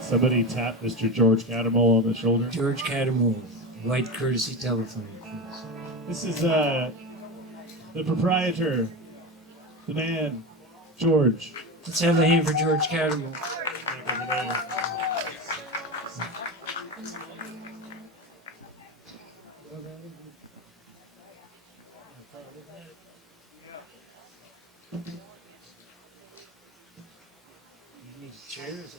Somebody tap Mr. George Catermole on the shoulder. George Catermole, white courtesy telephone, please. This is the proprietor, the man, George. Let's have a hand for George Catermole. You need chairs.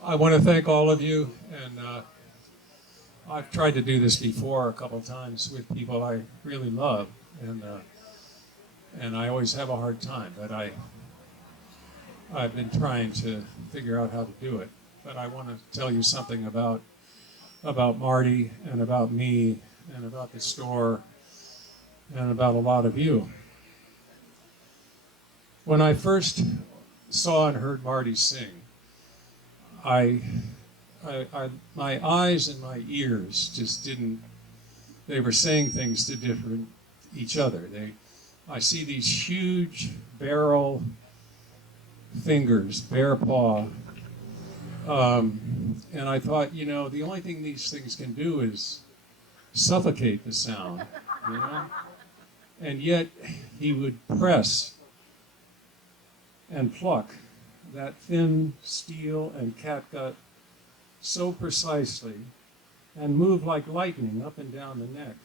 I want to thank all of you, and I've tried to do this before a couple of times with people I really love, and I always have a hard time, but I've been trying to figure out how to do it. But I want to tell you something about Marty and about me and about the store and about a lot of you. When I first saw and heard Marty sing, my eyes and my ears just didn't, they were saying things to different each other. I see these huge barrel fingers, bear paw, and I thought, you know, the only thing these things can do is suffocate the sound, you know? And yet he would press and pluck that thin steel and catgut so precisely and move like lightning up and down the neck.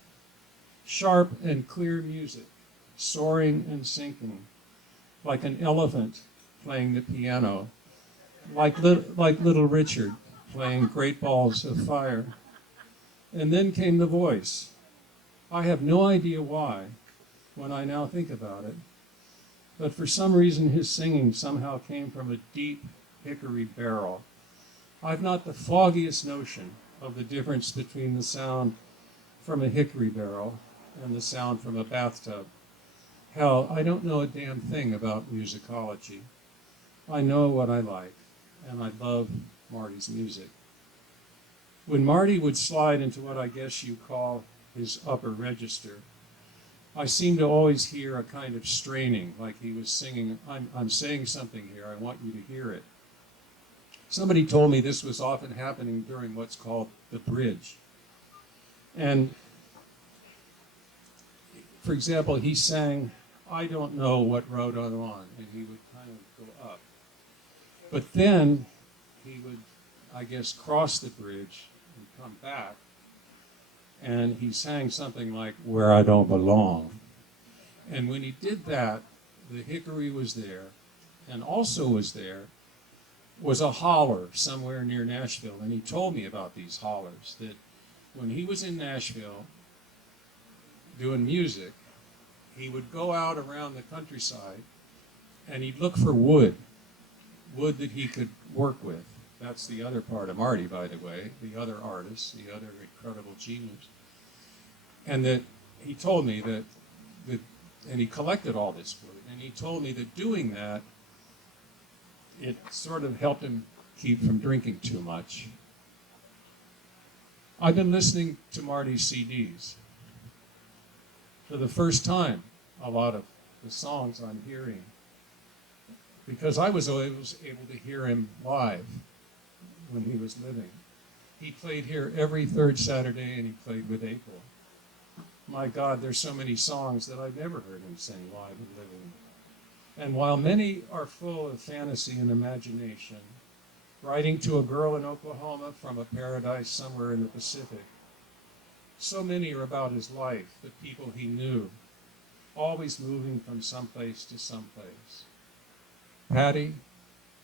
Sharp and clear music, soaring and sinking, like an elephant playing the piano, like Little Richard playing Great Balls of Fire. And then came the voice. I have no idea why, when I now think about it, but for some reason his singing somehow came from a deep hickory barrel. I've not the foggiest notion of the difference between the sound from a hickory barrel and the sound from a bathtub. Hell, I don't know a damn thing about musicology. I know what I like, and I love Marty's music. When Marty would slide into what I guess you call his upper register, I seem to always hear a kind of straining, like he was singing, I'm saying something here, I want you to hear it. Somebody told me this was often happening during what's called the bridge. And, for example, he sang, I don't know what road I'm on, and he would kind of go up. But then he would, I guess, cross the bridge and come back, and he sang something like, Where I Don't Belong. And when he did that, the hickory was there, and also was a holler somewhere near Nashville. And he told me about these hollers, that when he was in Nashville doing music, he would go out around the countryside and he'd look for wood that he could work with. That's the other part of Marty, by the way, the other artist, the other incredible genius. And that he told me that and he collected all this wood, and he told me that doing that, it sort of helped him keep from drinking too much. I've been listening to Marty's CDs. For the first time, a lot of the songs I'm hearing, because I was always able to hear him live when he was living. He played here every third Saturday, and he played with April. My God, there's so many songs that I've never heard him sing live and living. And while many are full of fantasy and imagination, writing to a girl in Oklahoma from a paradise somewhere in the Pacific, so many are about his life, the people he knew, always moving from someplace to someplace. Patty,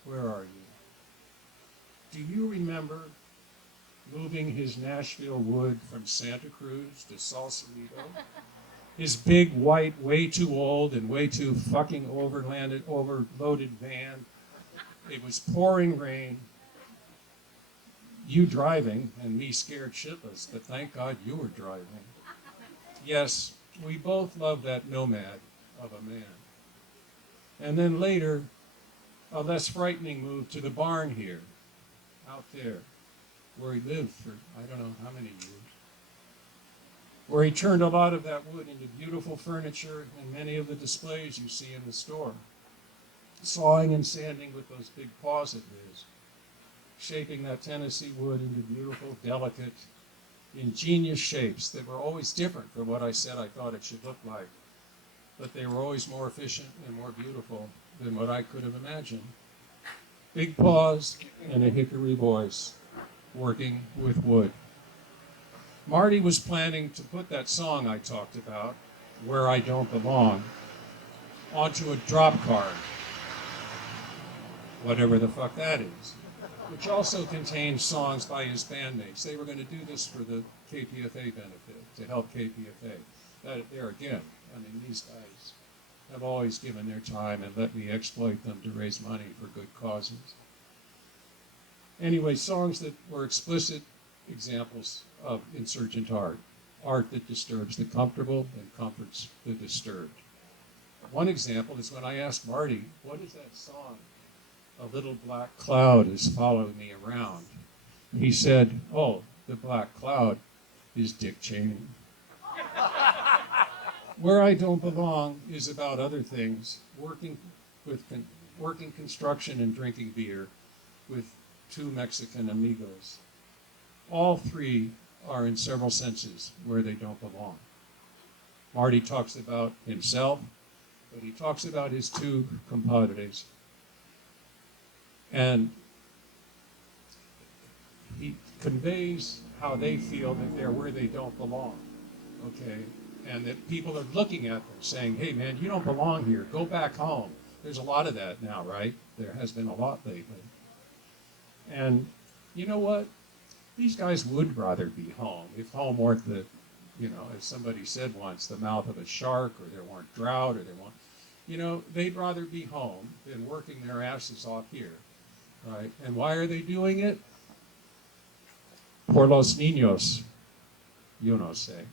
where are you? Do you remember moving his Nashville wood from Santa Cruz to Sausalito? His big, white, way too old and way too fucking overloaded van. It was pouring rain. You driving, and me scared shitless, but thank God you were driving. Yes, we both loved that nomad of a man. And then later, a less frightening move to the barn here, out there. where he lived for I don't know how many years, where he turned a lot of that wood into beautiful furniture and many of the displays you see in the store. Sawing and sanding with those big paws of his, shaping that Tennessee wood into beautiful, delicate, ingenious shapes that were always different from what I said I thought it should look like. But they were always more efficient and more beautiful than what I could have imagined. Big paws and a hickory voice, working with wood. Marty was planning to put that song I talked about, Where I Don't Belong, onto a drop card, whatever the fuck that is, which also contained songs by his bandmates. They were going to do this for the KPFA benefit, to help KPFA. There again, I mean, these guys have always given their time and let me exploit them to raise money for good causes. Anyway, songs that were explicit examples of insurgent art that disturbs the comfortable and comforts the disturbed. One example is when I asked Marty, what is that song? A little black cloud is following me around. He said, oh, the black cloud is Dick Cheney. Where I Don't Belong is about other things, working construction and drinking beer with two Mexican amigos. All three are in several senses where they don't belong. Marty talks about himself, but he talks about his two compadres. And he conveys how they feel that they're where they don't belong, okay? And that people are looking at them saying, hey man, you don't belong here, go back home. There's a lot of that now, right? There has been a lot lately. And you know what? These guys would rather be home if home weren't the, as somebody said once, the mouth of a shark, or there weren't drought, or there weren't, they'd rather be home than working their asses off here, right? And why are they doing it? Por los niños, say.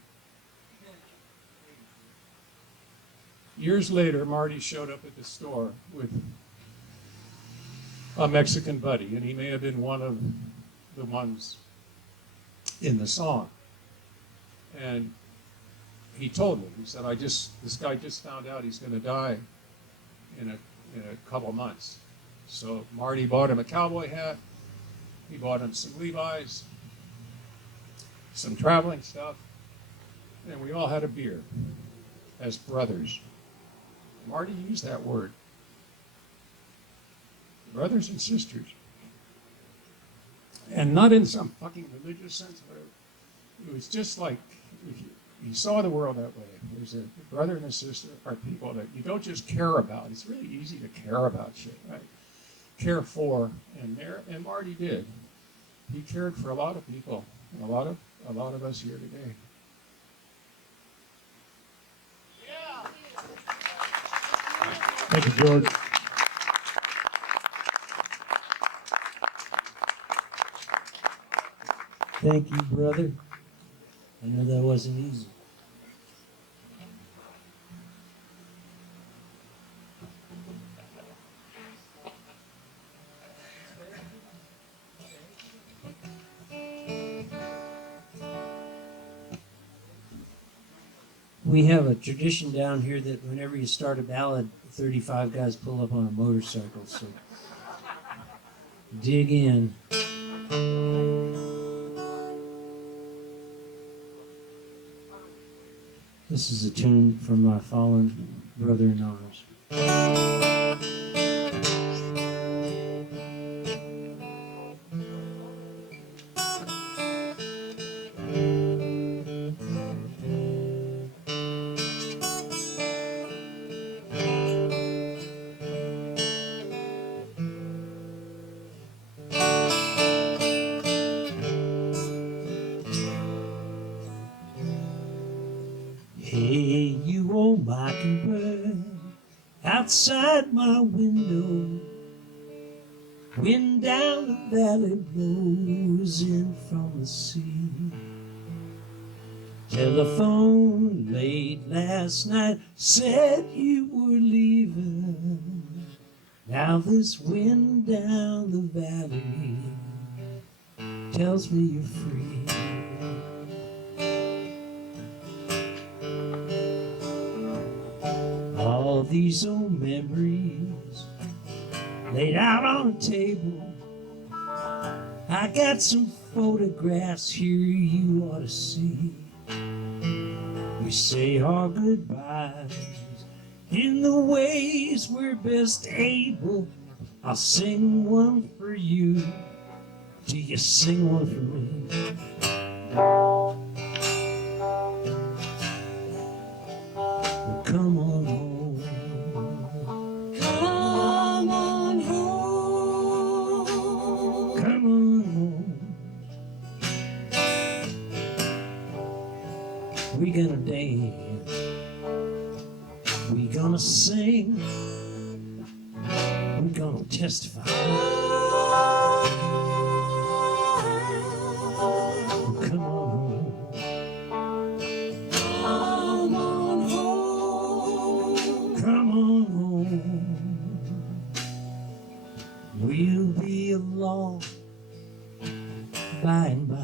Years later, Marty showed up at the store with a Mexican buddy, and he may have been one of the ones in the song. And he told me, he said, this guy just found out he's going to die in a couple months. So Marty bought him a cowboy hat, he bought him some Levi's, some traveling stuff, and we all had a beer as brothers. Marty used that word. Brothers and sisters. And not in some fucking religious sense, but it was just like, he saw the world that way. There's a brother and a sister are people that you don't just care about. It's really easy to care about shit, right? Care for, and Marty did. He cared for a lot of people, and a lot of us here today. Thank you, George. Thank you, brother. I know that wasn't easy. We have a tradition down here that whenever you start a ballad, 35 guys pull up on a motorcycle, so dig in. This is a tune from my fallen brother in arms. Hey, you old mockingbird, outside my window, wind down the valley blows in from the sea. Telephone late last night said you were leaving. Now this wind down the valley tells me you're free. All these old memories laid out on the table. I got some photographs here you ought to see. We say our goodbyes in the ways we're best able. I'll sing one for you. Do you sing one for me? Well, come on home. Come on home. Come on home. We gonna dance. We gonna sing. We gonna testify. Come on home. Come on home. Come on home. We'll be along by and by.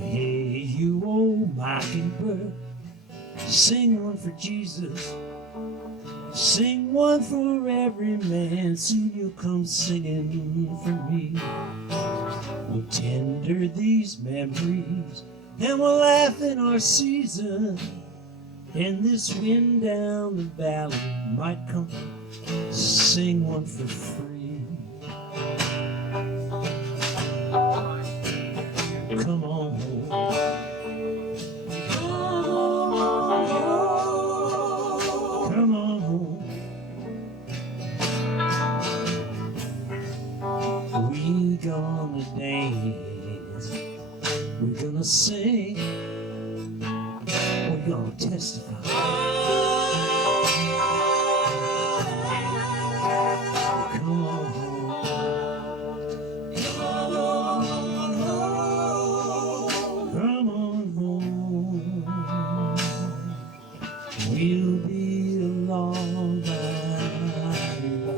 Hey, you old mockingbird, sing one for Jesus. Sing one for every man. Soon you'll come singing for me. We'll tender these memories and we'll laugh in our season. And this wind down the valley might come sing one for free. Come on home. Come on home. We gonna dance. We're gonna sing. We're gonna testify. Come on home. Come on home. Come on home. We'll be along by and by.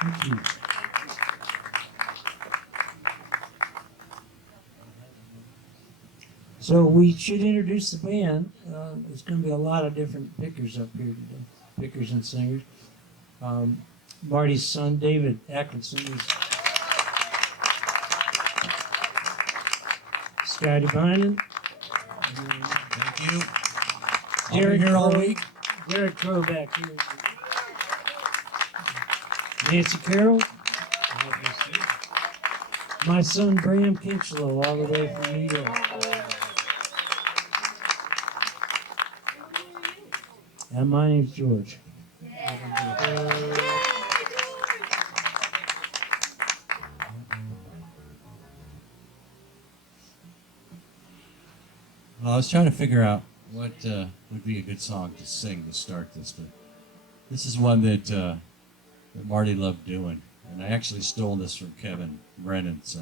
Thank you. So we should introduce the band. There's going to be a lot of different pickers up here today, pickers and singers. Marty's son, David Atkinson, is Scotty Beynon. Thank you. Derek Here all Krogh. week. Derek Krogh back here. Nancy Carrol. My son, Bram Kincheloe, all the way from New York. And my name's George. Well, I was trying to figure out what would be a good song to sing to start this, but this is one that Marty loved doing, and I actually stole this from Kevin Brennan, so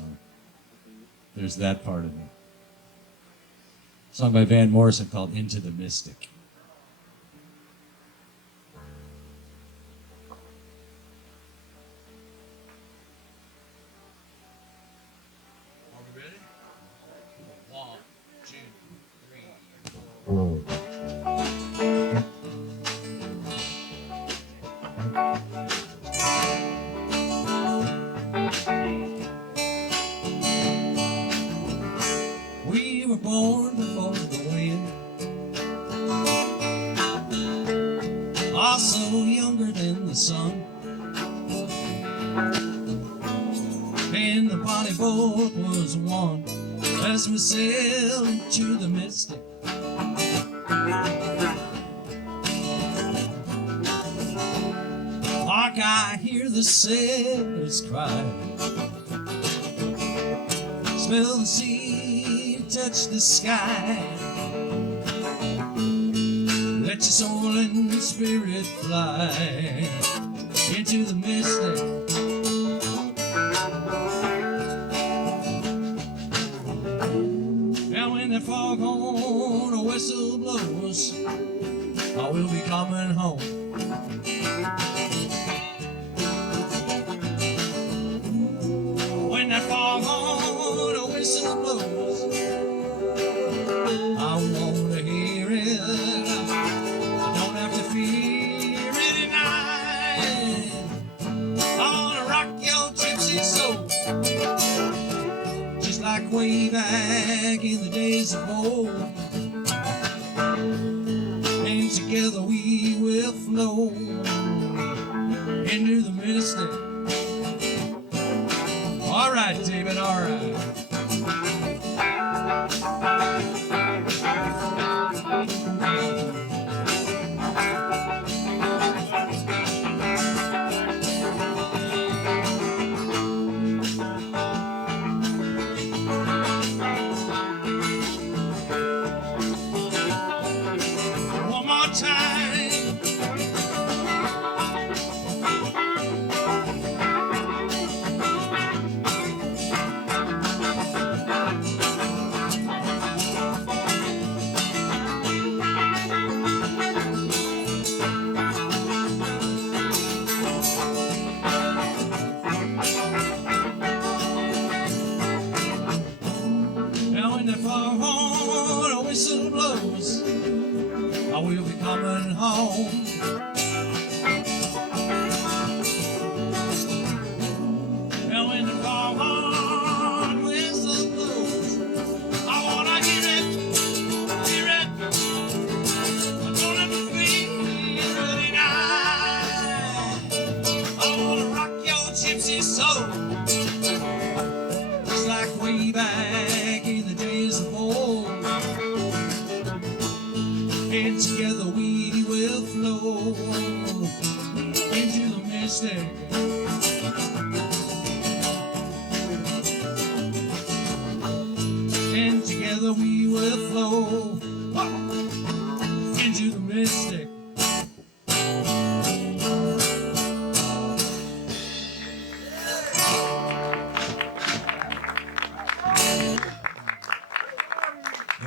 there's that part of it. A song by Van Morrison called "Into the Mystic." Are we ready? We were born before the wind, also younger than the sun, and the bonnie boat was one as we sailed into the mystic. Hark, I hear the sailors cry, smell the sea, touch the sky. Let your soul and spirit fly into the mystic. And when the foghorn or whistle blows, I will be coming home. When that foghorn or whistle blows, I want to hear it. I don't have to fear it tonight. I want to rock your gypsy soul, just like way back in the days of old. And together we will flow into the mystic. All right, David, all right. One more time. Now when the foghorn or whistle blows, I will be coming home. Now when the foghorn whistle blows, I wanna hear it, hear it. I don't have to feel it tonight. I wanna rock your gypsy soul, just like way back in the days of old. And together we will flow into the mystic. And together we will flow into the mystic.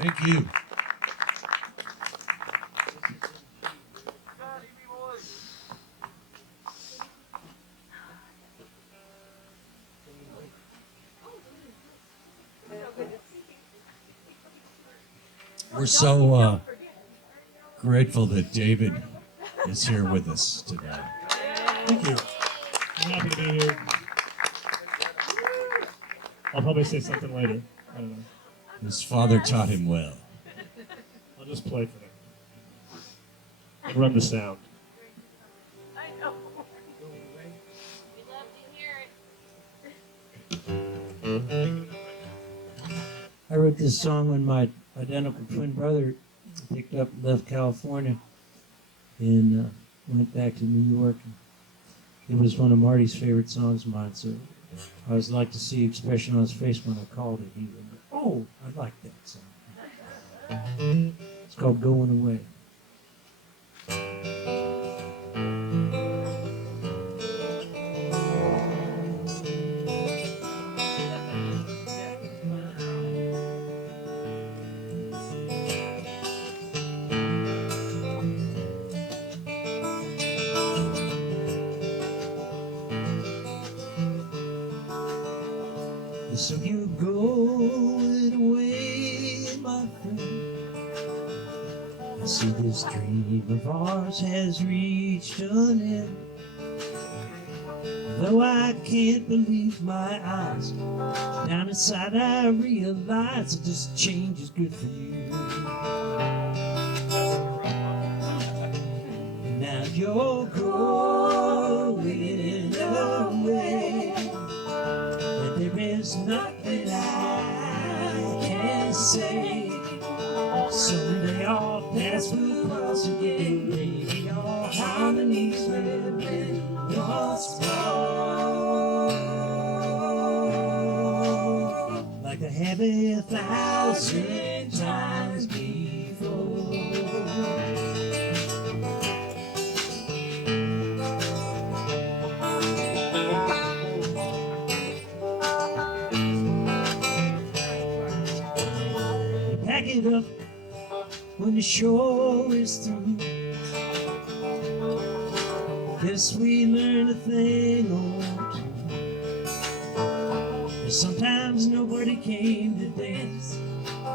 Thank you. We're so grateful that David is here with us today. Thank you. I'm happy to be here. I'll probably say something later. I don't know. His father taught him well. I'll just play for them. And run the sound. I know. We love to hear it. I wrote this song when my identical twin brother picked up and left California and went back to New York. It was one of Marty's favorite songs of mine, so I always like to see the expression on his face when I called it. He would, oh, I like that song. It's called Going Away. So you're going away, my friend. See, this dream of ours has reached an end. Though I can't believe my eyes, down inside I realize that this change is good for you. Now you're going away, and there is nothing I can say. Someday our paths will cross again, maybe our harmonies will mend once more, like they have 1,000 times before. You pack it up when the show is through. Guess we learned a thing or two. And sometimes nobody came to dance.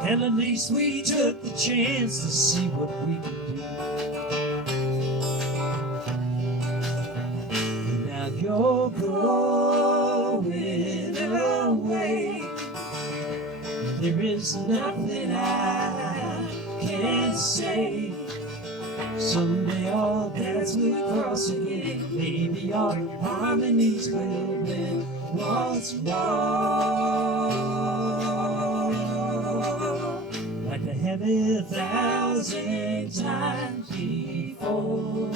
Hell, at least we took the chance to see what we could do. And now you're going away. There is nothing I can say. Someday all paths will cross again. Maybe our harmonies will mend once more, like they have 1,000 times before.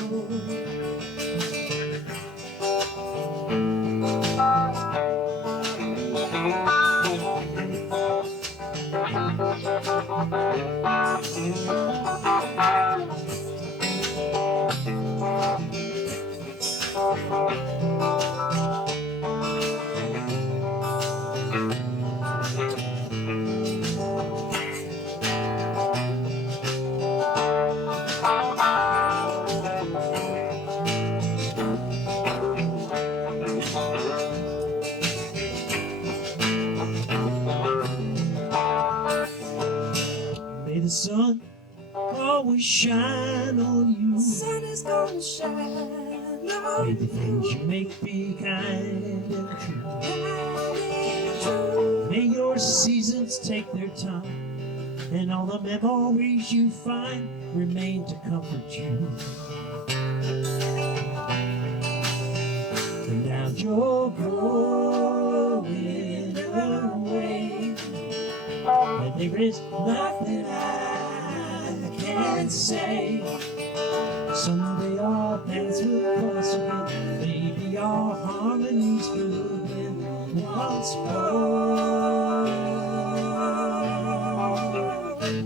May the sun always shine on you. The sun is gonna shine on May the things you make be kind and true. you. May your seasons take their time, and all the memories you find remain to comfort you. And now you're going away, and there is nothing I can say. Someday our paths will cross again, maybe our harmonies will mend once more,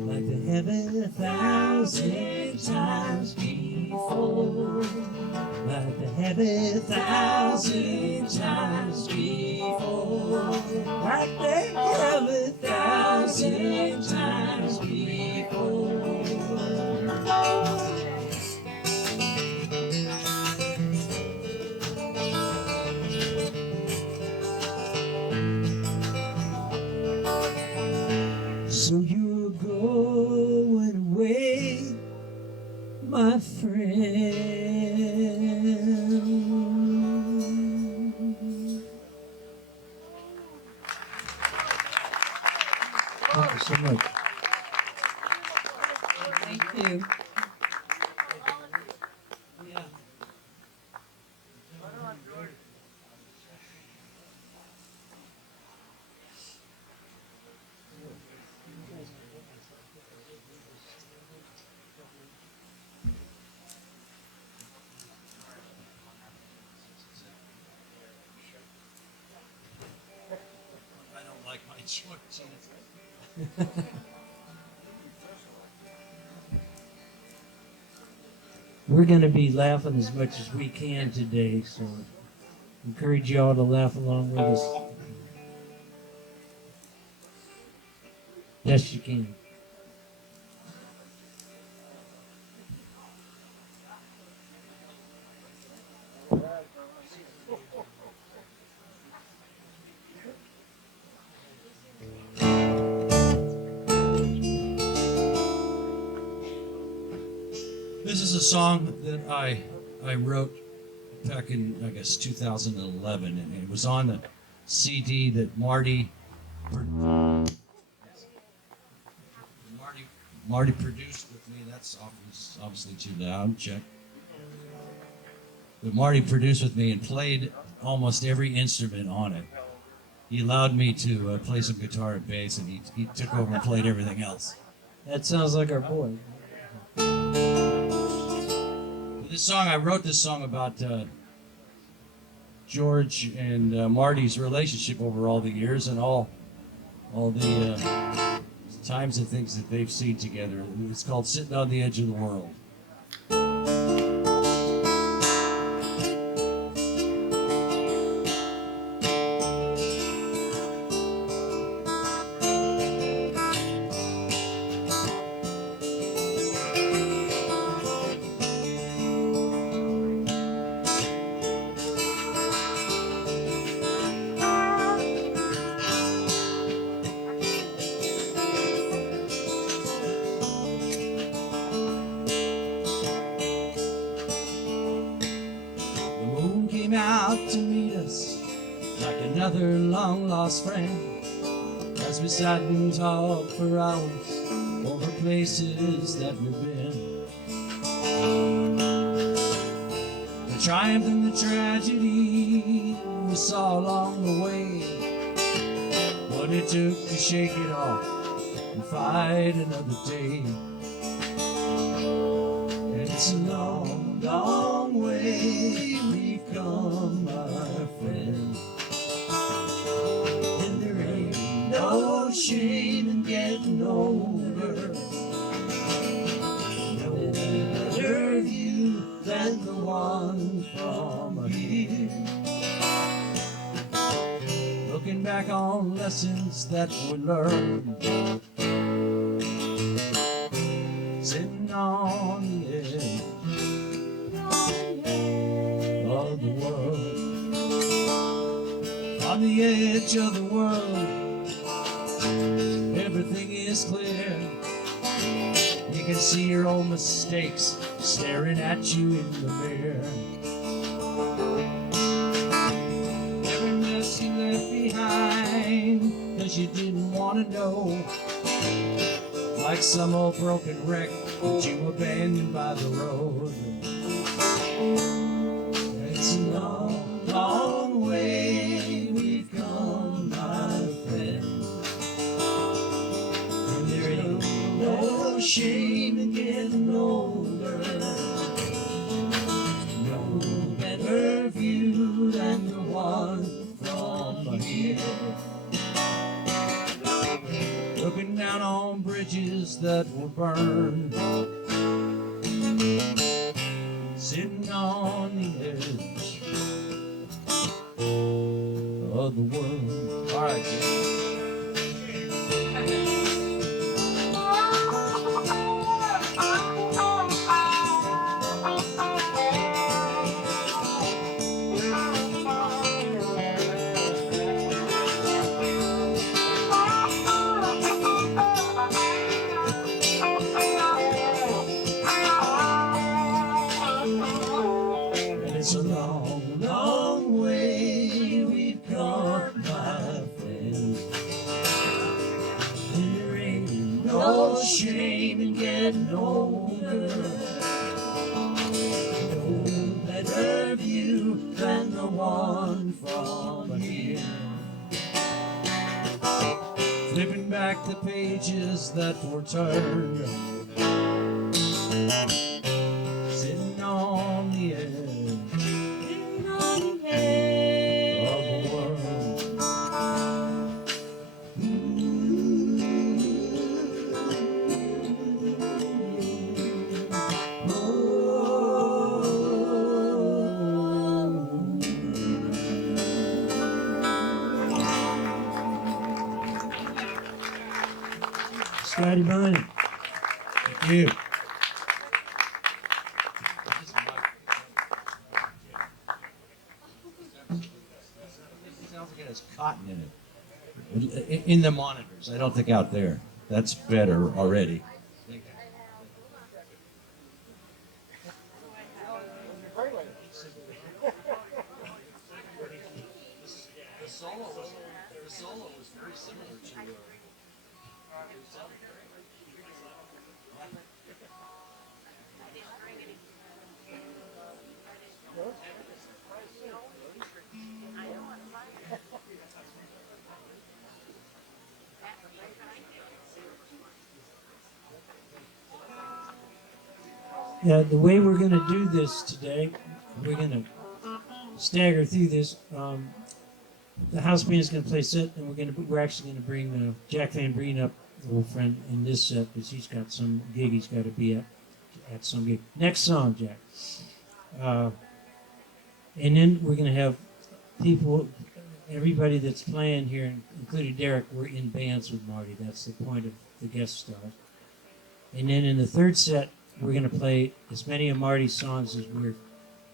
like they have 1,000 times before, like they have 1,000 times before, like they have 1,000 times before. So you're going away, my friend. Thank you so much. Thank you. I don't like my choice. We're going to be laughing as much as we can today, so encourage you all to laugh along with us. Yes, you can. is a song that I wrote back in, I guess, 2011, and it was on the CD that Marty produced with me. That's obviously too loud. Check. But Marty produced with me and played almost every instrument on it. He allowed me to play some guitar and bass, and he took over and played everything else. That sounds like our boy. This song, I wrote this song about George and Marty's relationship over all the years and all the times and things that they've seen together. It's called "Sitting on the Edge of the World." Out to meet us like another long lost friend as we sat and talked for hours over places that we've been. The triumph and the tragedy we saw along the way, what it took to shake it off and fight another day. And it's a long, long way we've come, my friend, and there ain't no shame in getting older. No better view than the one from here, looking back on lessons that we learned, sitting on the edge of the world. On the edge of the world, everything is clear. You can see your own mistakes staring at you in the mirror. Every mess you left behind, 'cause you didn't want to know. Like some old broken wreck that you abandoned by the road. It's a long, long way we've come, my friend, and there ain't no shame in getting older. No better view than the one from here, looking down on bridges that were burned, sitting on the edge of the world. All right, Jay. It's a long, long way we've come, my friend, and there ain't no shame in getting older. No better view than the one from here, flipping back the pages that were turned, sitting on the edge of the world. Scotty Bynum. Thank you. Sounds like it has cotton in it. In the monitors. I don't think out there. That's better already. solo was very similar to. Yeah, the way we're going to do this today, we're going to stagger through this. The house band is going to play set, and we're actually going to bring Jack Van Breen up, the old friend, in this set because he's got some gig he's got to be at some gig. Next song, Jack. And then we're going to have people, everybody that's playing here, including Derek, we're in bands with Marty. That's the point of the guest stars. And then in the third set, we're going to play as many of Marty's songs as we're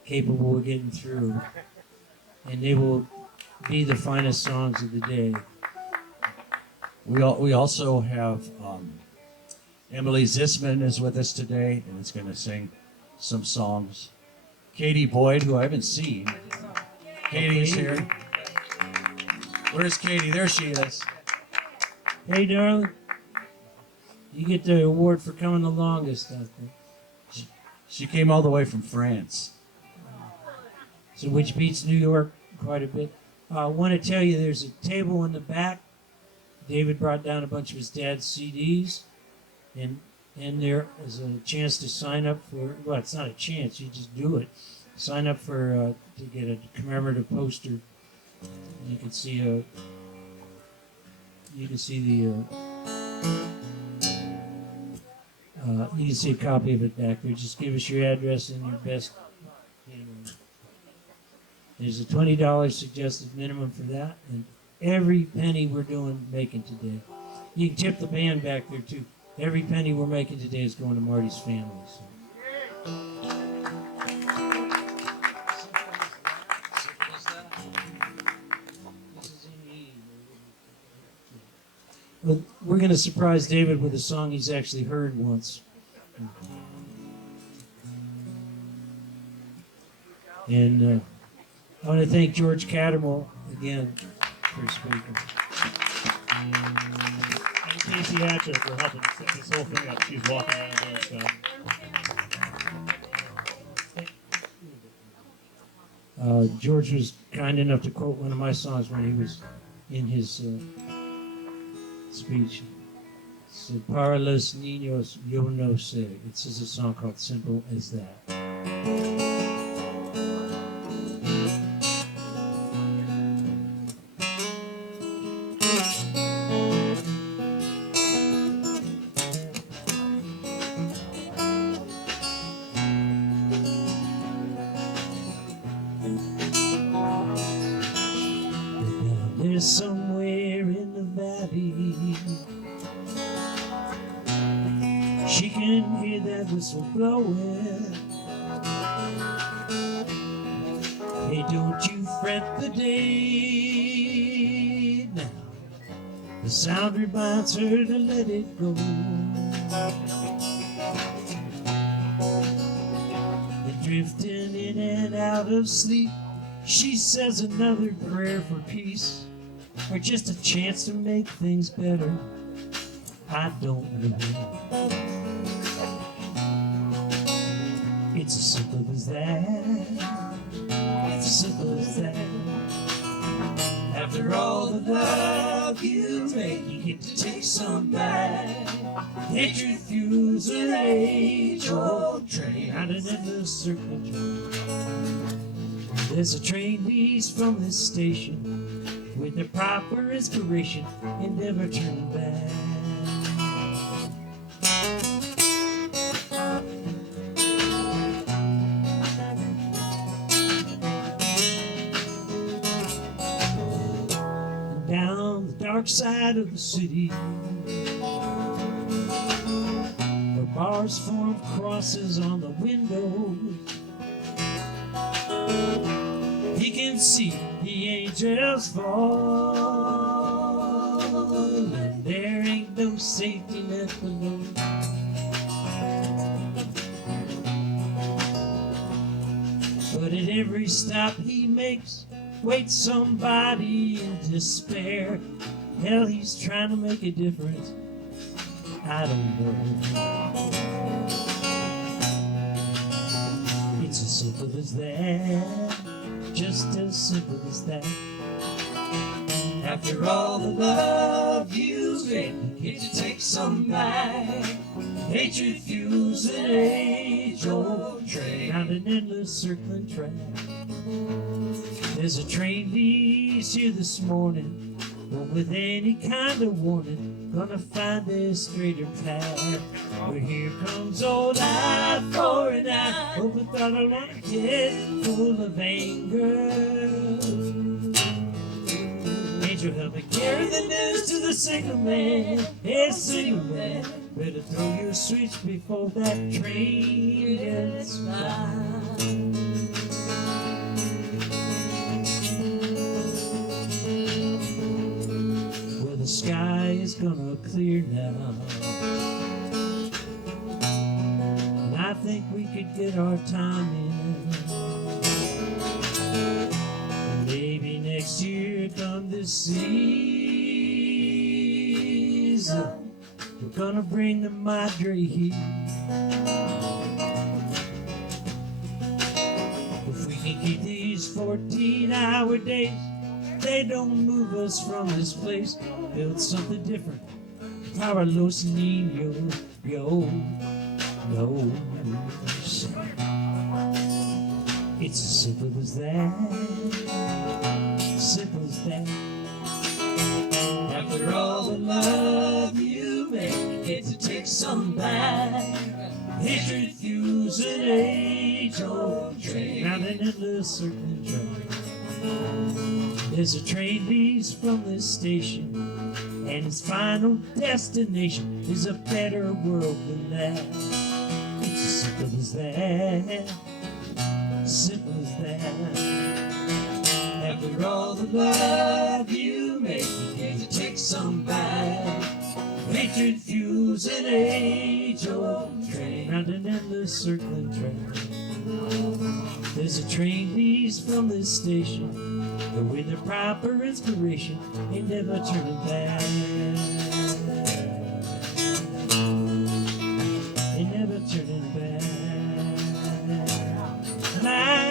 capable of getting through. And they will be the finest songs of the day. We also have Emily Zisman is with us today and is going to sing some songs. Katie Boyd, who I haven't seen. Katie's here. Where's Katie? There she is. Hey, darling. You get the award for coming the longest, I think. She came all the way from France. So which beats New York quite a bit. I want to tell you there's a table in the back. David brought down a bunch of his dad's CDs. And there is a chance to sign up for, well, it's not a chance, you just do it. Sign up for, to get a commemorative poster. You can see the, you can see a copy of it back there. Just give us your address and your best. There's a $20 suggested minimum for that, and every penny we're making today. You can tip the band back there too. Every penny we're making today is going to Marty's family. So. Well, we're going to surprise David with a song he's actually heard once. And I want to thank George Catermole again for speaking. And Casey Hatcher for helping set this whole thing up. She's walking around doing stuff. George was kind enough to quote one of my songs when he was in his speech. It said, "Para los niños yo no sé." It's just a song called Simple as That. There's somewhere in the valley she can hear that whistle blowing. Hey, don't you fret the day now. The sound reminds her to let it go. And drifting in and out of sleep, she says another prayer for peace, or just a chance to make things better. I don't know. It's as simple as that. It's as simple as that. After all the love you make, you get to take some back. Hatred fuels an age-old train on an endless circle. There's a train leaves from this station with the proper inspiration and never turning back. Down the dark side of the city, where bars form crosses on the windows, he can see the angels fall, and there ain't no safety net below. But at every stop he makes, wait somebody in despair. Hell, he's trying to make a difference. I don't know. It's as simple as that, just as simple as that. After all the love you've given, it takes some back. Hatred fuels an age-old train round an endless circling track. There's a train leaves here this morning, but with any kind of warning, gonna find a straighter path. Where here comes old eye for an eye, hope without a long head full of anger. Angel, help me carry the news to the signal man. Hey, signal man, better throw your switch before that train gets by. Well, the sky is gonna clear now, and I think we could get our time in. Maybe next year come this season, we're gonna bring the Madre heat. If we can keep these 14-hour days, they don't move us from this place. Build something different para los niños, yo. It's as simple as that, simple as that. After all the love you make, it takes some back. Hatred fuels an age-old train round an endless circling track. There's a train leaves from this station, and its final destination is a better world than that. It's as simple as that, simple as that. After all the love you make, it takes some back. Hatred fuels an age-old train round an endless circling track. There's a train leaves from this station, but with the proper inspiration, ain't never turning back. Ain't never turning back. My.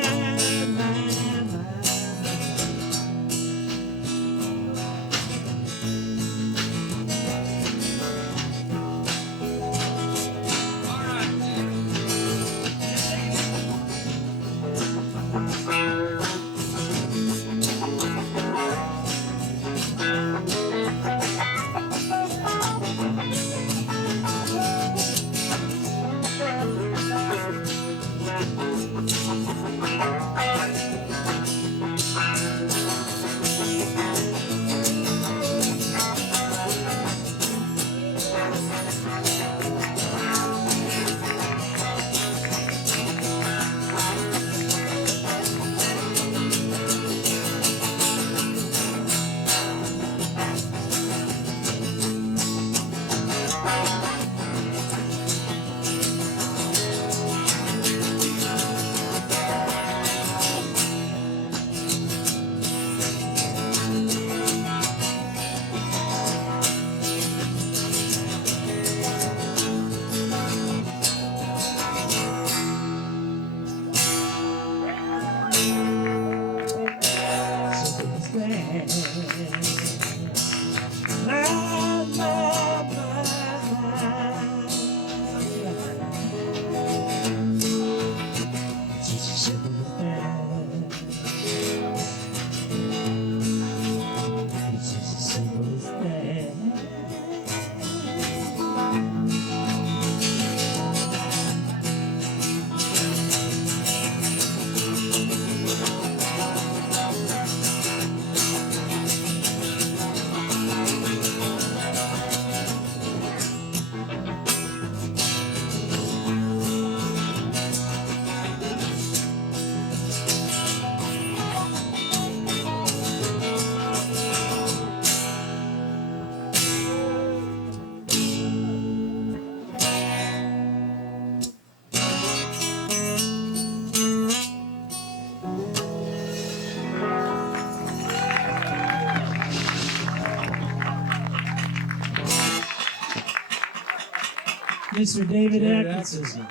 Mr. David David Atkinson. Atkinson.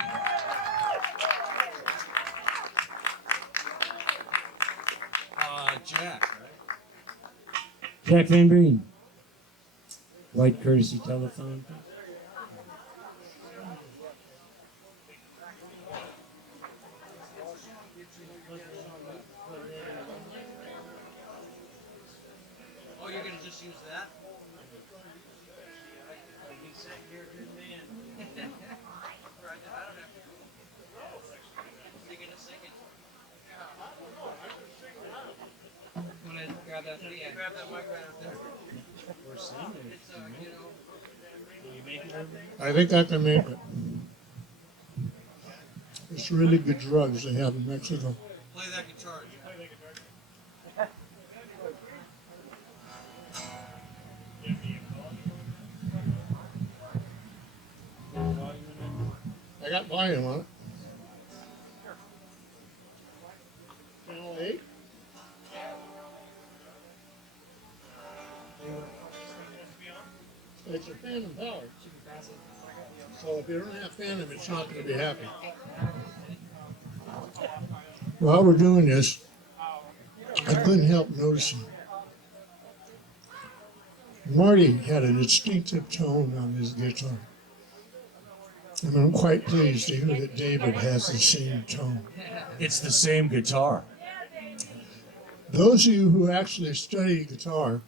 Jack, right? Jack Van Breen. White courtesy telephone. Oh, you're gonna just use that? Grab that mic right up there. I think I can make it. It's really good drugs they have in Mexico. Play that guitar. I got volume on it. Channel 8. It's a phantom power. So if you don't have phantom, it's not going to be happy. While we're doing this, I couldn't help noticing Marty had a distinctive tone on his guitar. And I'm quite pleased to hear that David has the same tone. It's the same guitar. Those of you who actually study guitar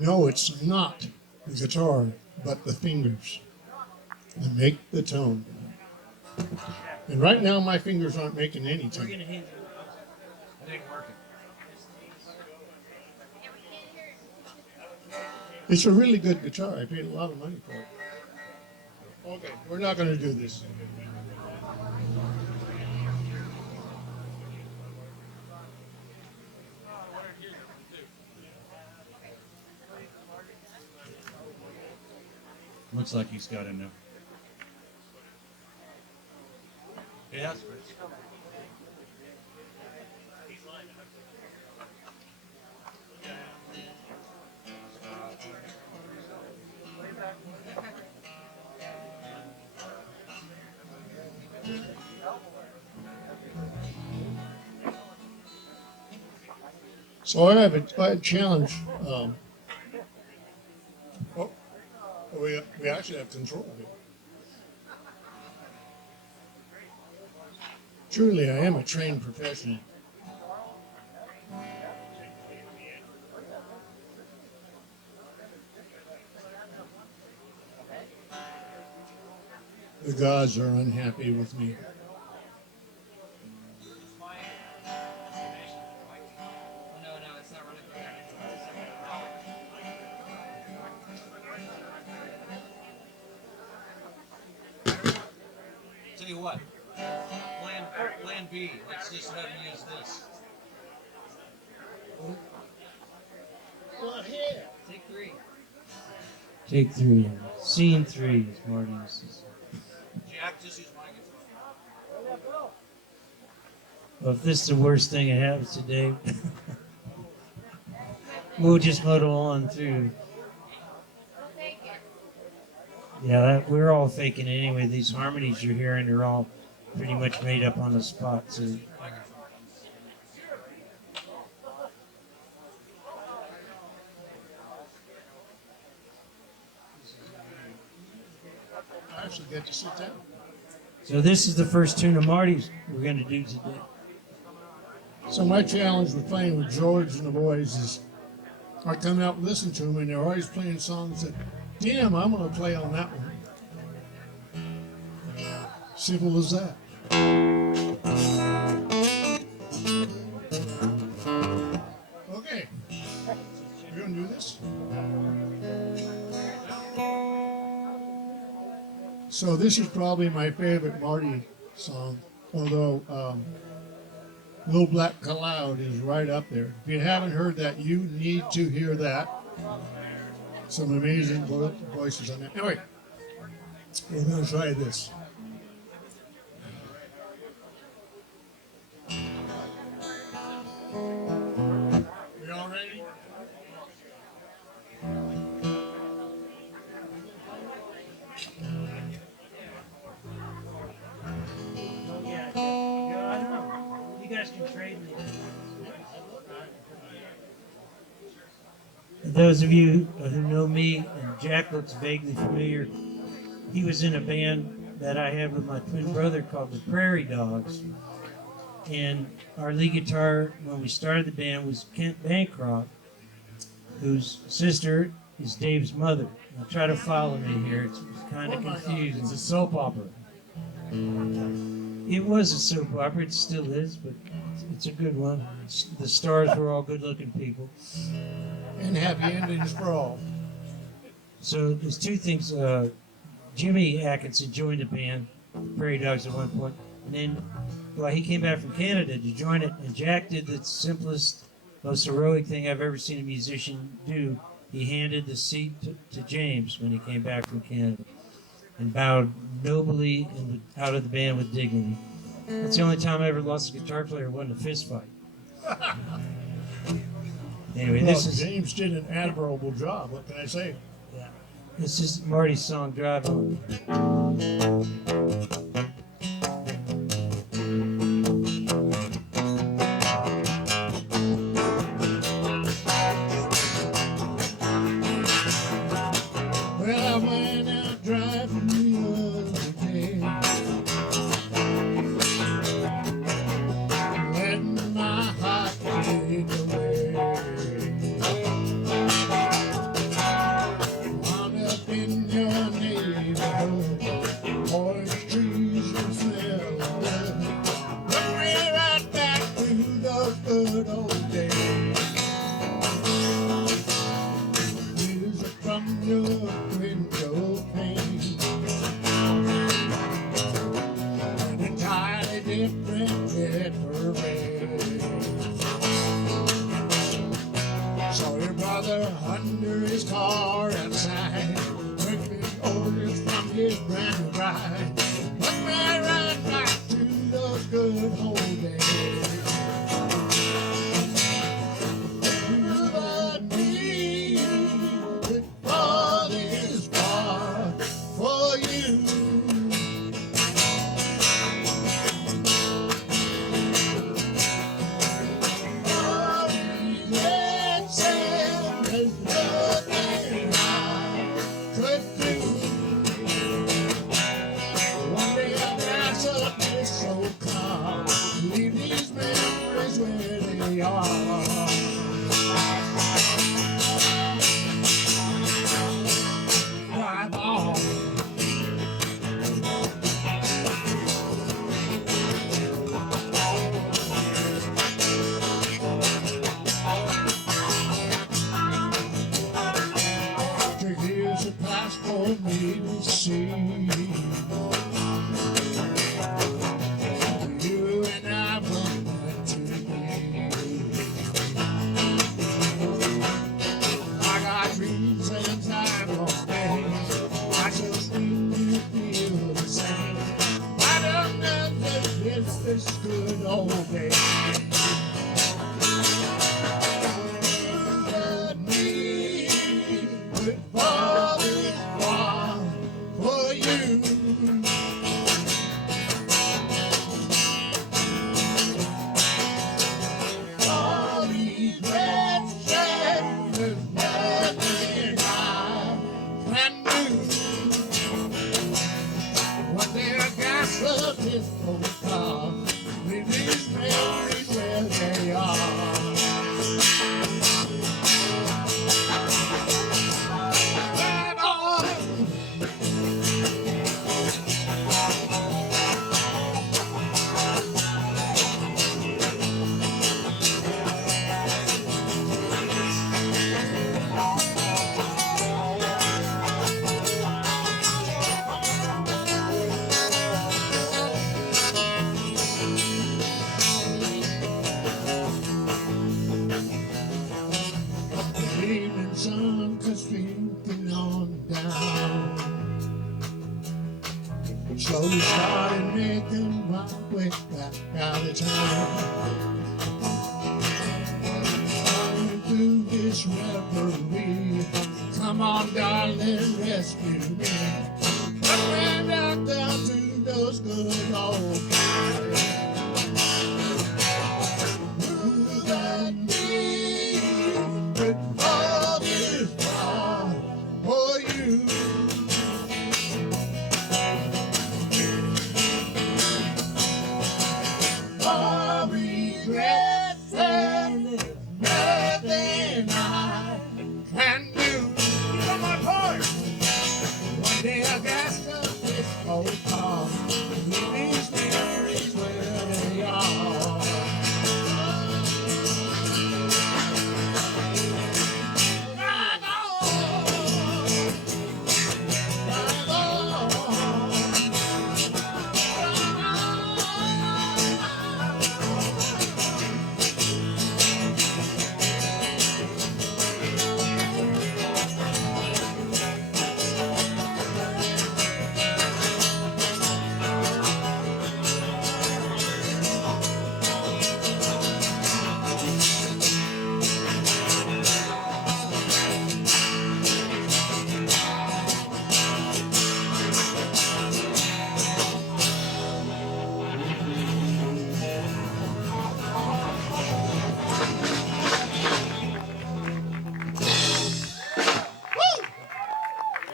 know it's not the guitar, but the fingers that make the tone. And right now, my fingers aren't making any tone. It ain't working. It's a really good guitar. I paid a lot of money for it. Okay, we're not going to do this. Looks like he's got enough. Yes. So I have a challenge. We actually have control here. Truly, I am a trained professional. The gods are unhappy with me. Tell you what, plan B, let's just have him use this. Take three. Take 3. Scene 3 is Marty uses. Jack, just use my guitar. Well, if this is the worst thing that happens today, we'll just muddle on through. Yeah, we're all faking it anyway. These harmonies you're hearing are all pretty much made up on the spot. So I actually get to sit down. So this is the first tune of Marty's we're going to do today. So my challenge with playing with George and the boys is I come out and listen to them, and they're always playing songs that, damn, I'm going to play on that one. Simple as that. Okay, we're going to do this. So this is probably my favorite Marty song, although Little Black Cloud is right up there. If you haven't heard that, you need to hear that. Some amazing voices on that. Anyway, we're going to try this. We all ready? those of you who know me, and Jack looks vaguely familiar, he was in a band that I had with my twin brother called the Prairie Dogs. And our lead guitar, when we started the band, was Kent Bancroft, whose sister is Dave's mother. Now try to follow me here, it's kind of confusing. It's a soap opera. It was a soap opera, it still is, but it's a good one. The stars were all good-looking people. And happy endings for all. So there's two things. Jimmy Atkinson joined the band, the Prairie Dogs, at one point, and then, well, he came back from Canada to join it, and Jack did the simplest, most heroic thing I've ever seen a musician do. He handed the seat to James when he came back from Canada, and bowed nobly and out of the band with dignity. That's the only time I ever lost a guitar player, won a fist fight. Anyway, Well, this is James did an admirable job. What can I say? this is Marty's song "Drive On." Well, I went out driving the other day, letting my heart fade away. Wound up in your neighborhood, orange trees were smelling good. Took me right back to those good old days. Music from your window pane, an entirely different hit parade. Saw your brother under his car outside, drinking orders from his brand new ride. Took me right back to those good old days. You and me, all is far for you. All regrets and there's nothing I could do. One day I'll pass up this old car, leave these memories where they are. Drive on. Here's a passport me to see. You and I were meant to be. I got reasons I don't make. I just need you feel the same. I don't know if it's this good old day. You and me, with all this one for you. All regrets and there's nothing I can do. One day I gas up this old car, leave these memories where they are. Drive on. The evening sun comes streaking on down. Slowly started making my way back out of town. Running through this reverie, come on, darling, rescue me. I ran out down to those good old days. You and me, with all this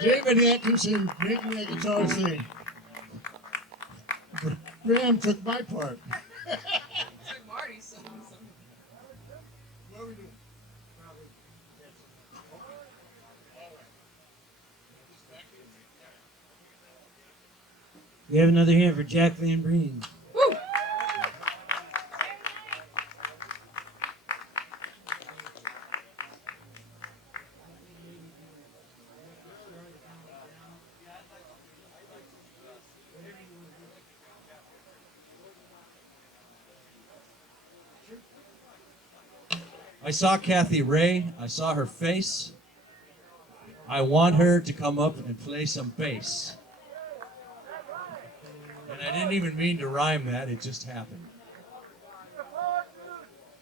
David Atkinson making that guitar sing. Bram took my part. Marty sung some. What are we doing? We have another hand for Jack Van Breen. Woo! I saw Kathy Ray. I saw her face. I want her to come up and play some bass. And I didn't even mean to rhyme that. It just happened.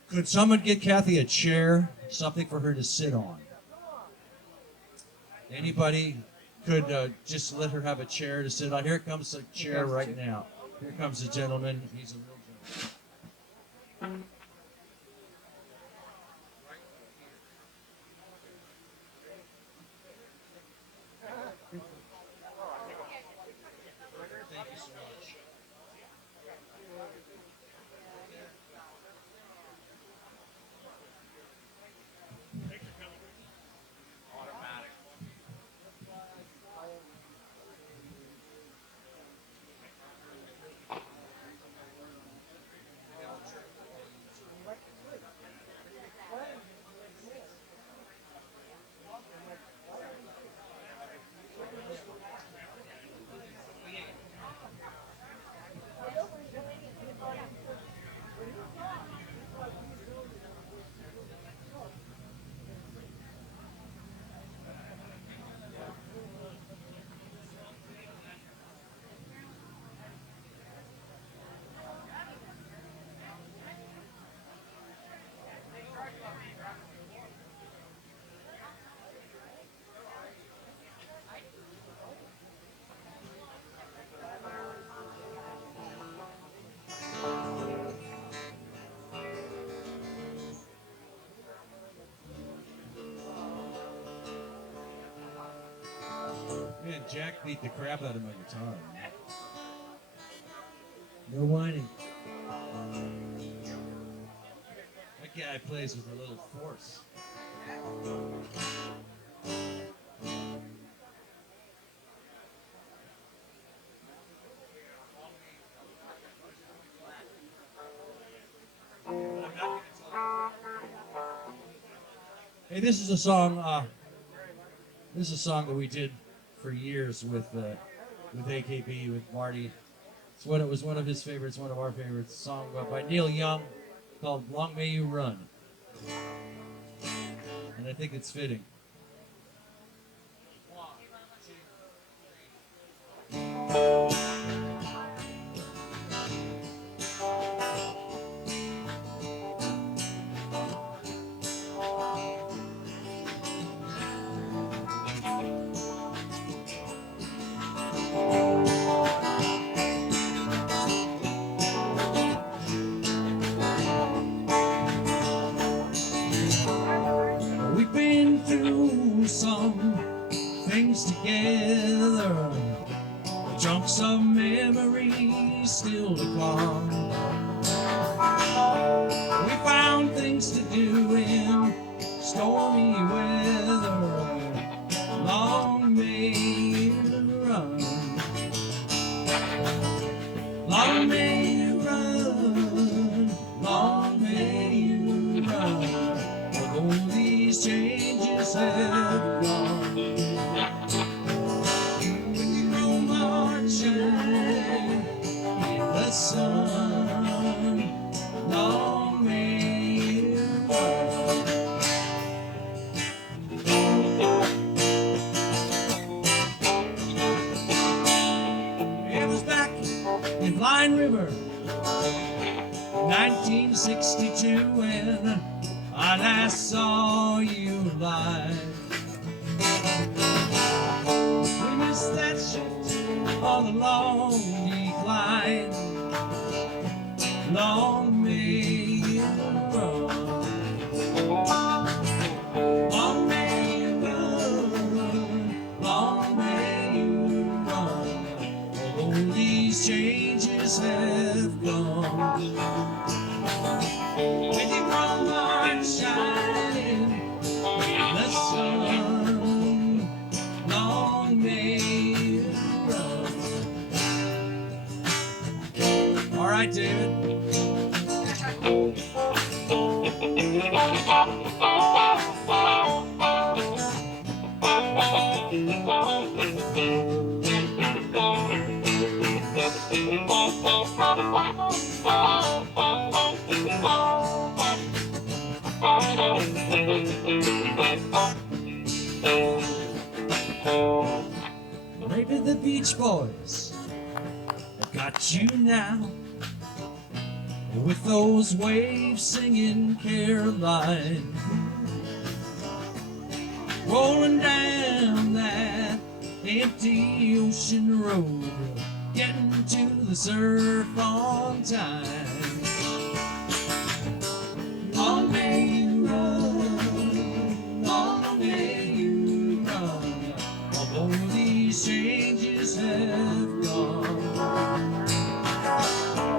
Could someone get Kathy a chair? Something for her to sit on? Anybody could just let her have a chair to sit on? Here comes a chair right now. Here comes a gentleman. He's a real gentleman. Thank you so much. Man, Jack beat the crap out of my guitar. No whining. That guy plays with a little force. Hey, this is a song. This is a song that we did for years with AKB, with Marty. It was one of his favorites, one of our favorites. A song by Neil Young called "Long May You Run," and I think it's fitting. We've been through some things together, chunks of memories still to come. We found things to do in stormy weather. Long may you run. Long may you run. Long may you run. Although these changes have gone, when you go marching in the sun, long may you run. It was back in Blind River, 1962, when I last saw you live. We missed that shift on the long decline. Long may you run. Long may you run. Long Maybe the Beach Boys have got you now, with those waves singing Caroline, rolling down that empty ocean road, getting to the surf on time. Long may you run, long may you run, although these changes have gone.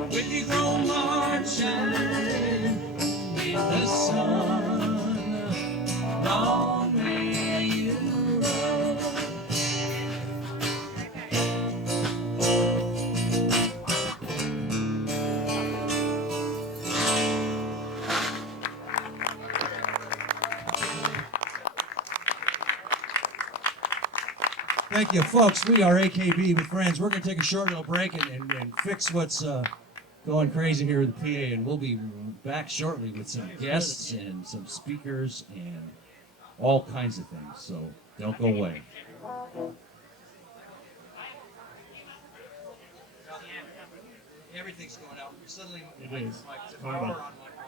With your grown heart shine in the sun, long may you run. Thank you, folks. We are AKB with friends. We're going to take a short little break and fix what's going crazy here with the PA, and we'll be back shortly with some guests and some speakers and all kinds of things. So don't go away. Everything's going out. Suddenly, It is. power on my